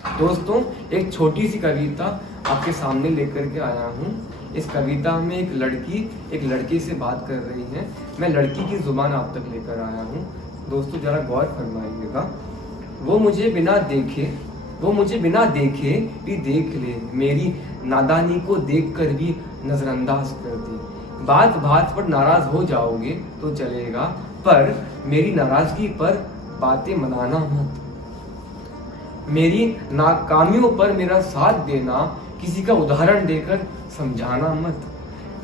दोस्तों, एक छोटी सी कविता आपके सामने लेकर के आया हूँ। इस कविता में एक लड़की से बात कर रही है। मैं लड़की की जुबान आप तक लेकर आया हूँ। दोस्तों, जरा गौर फरमाइएगा। वो मुझे बिना देखे भी देख ले, मेरी नादानी को देखकर भी नजरअंदाज कर दे। बात बात पर नाराज हो जाओगे तो चलेगा, पर मेरी नाराजगी पर बातें मनाना मत। मेरी नाकामियों पर मेरा साथ देना, किसी का उदाहरण देकर समझाना मत।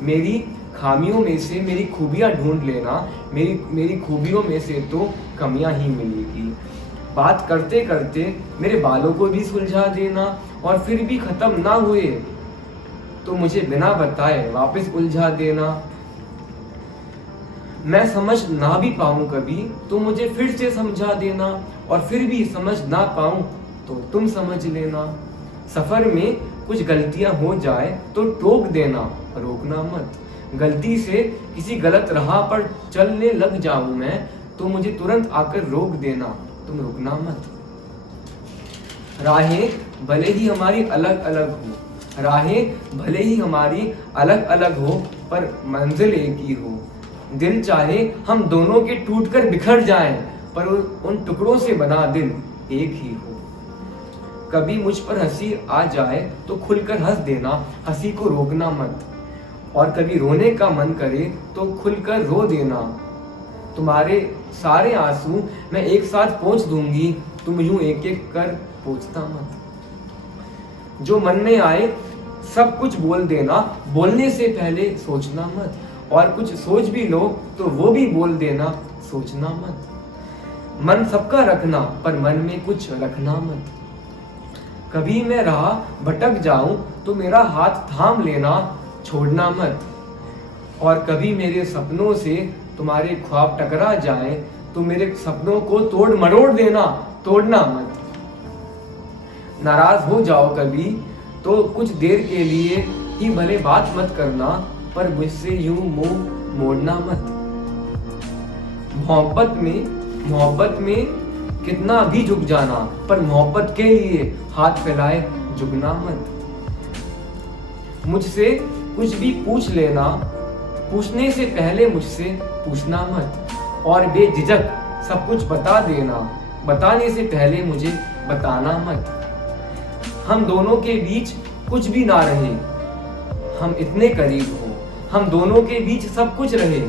मेरी खामियों में से मेरी खूबियां ढूंढ लेना, मेरी खूबियों में से तो कमियां ही मिलेगी। बात करते करते मेरे बालों को भी सुलझा देना, और फिर भी खत्म ना हुए तो मुझे बिना बताए वापस उलझा देना। मैं समझ ना भी पाऊं कभी तो मुझे फिर से समझा देना, और फिर भी समझ ना पाऊं तो तुम समझ लेना। सफर में कुछ गलतियां हो जाए तो टोक देना, रोकना मत। गलती से किसी गलत राह पर चलने लग जाऊं मैं तो मुझे तुरंत आकर रोक देना, तुम रुकना मत। राहें भले ही हमारी अलग अलग हो, पर मंजिल एक ही हो। दिल चाहे हम दोनों के टूटकर बिखर जाएं, पर उन टुकड़ों से बना दिल एक ही हो। कभी मुझ पर हंसी आ जाए तो खुलकर हंस देना, हंसी को रोकना मत। और कभी रोने का मन करे तो खुलकर रो देना। तुम्हारे सारे आंसू मैं एक साथ पोंछ दूंगी, तुम यूं एक एक कर पोंछता मत। जो मन में आए सब कुछ बोल देना, बोलने से पहले सोचना मत। और कुछ सोच भी लो तो वो भी बोल देना, सोचना मत। मन सबका रखना, पर मन में कुछ रखना मत। कभी मैं राह भटक जाऊं तो मेरा हाथ थाम लेना, छोड़ना मत। और कभी मेरे सपनों से तुम्हारे ख्वाब टकरा जाए तो मेरे सपनों को तोड़ मरोड़ देना, तोड़ना मत। नाराज हो जाओ कभी तो कुछ देर के लिए ही भले बात मत करना, पर मुझसे यूं मुंह मोड़ना मत। मोहब्बत में कितना भी झुक जाना, पर मोहब्बत के लिए हाथ फैलाए झुकना मत। मुझसे कुछ भी पूछ लेना, पूछने से पहले मुझसे पूछना मत। और बेझिझक सब कुछ बता देना, बताने से पहले मुझे बताना मत। हम दोनों के बीच कुछ भी ना रहे, हम इतने करीब हो। हम दोनों के बीच सब कुछ रहे,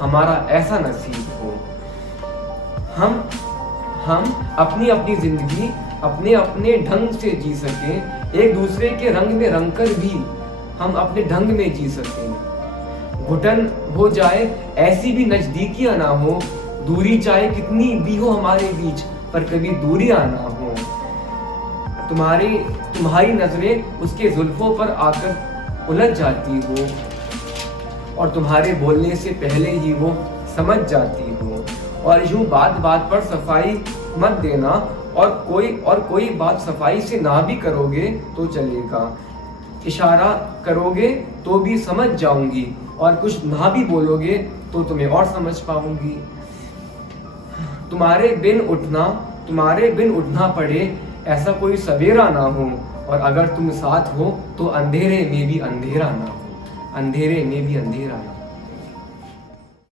हमारा ऐसा नसीब हो। हम अपनी अपनी जिंदगी अपने अपने ढंग से जी सके, एक दूसरे के रंग में रंगकर भी हम अपने ढंग में जी सके। घुटन हो जाए ऐसी भी नजदीकियां ना हो, दूरी चाहे कितनी भी हो हमारे बीच, पर कभी दूरियां ना हो। तुम्हारी नजरें उसके जुल्फों पर आकर उलझ जाती हो, और तुम्हारे बोलने से पहले ही वो समझ जाती हो। और यूं बात बात पर सफाई मत देना, और कोई बात सफाई से ना भी करोगे तो चलेगा। इशारा करोगे तो भी समझ जाऊंगी, और कुछ ना भी बोलोगे तो तुम्हें और समझ पाऊंगी। तुम्हारे बिन उठना पड़े ऐसा कोई सवेरा ना हो, और अगर तुम साथ हो तो अंधेरे में भी अंधेरा ना हो, अंधेरे में भी अंधेरा ना हो।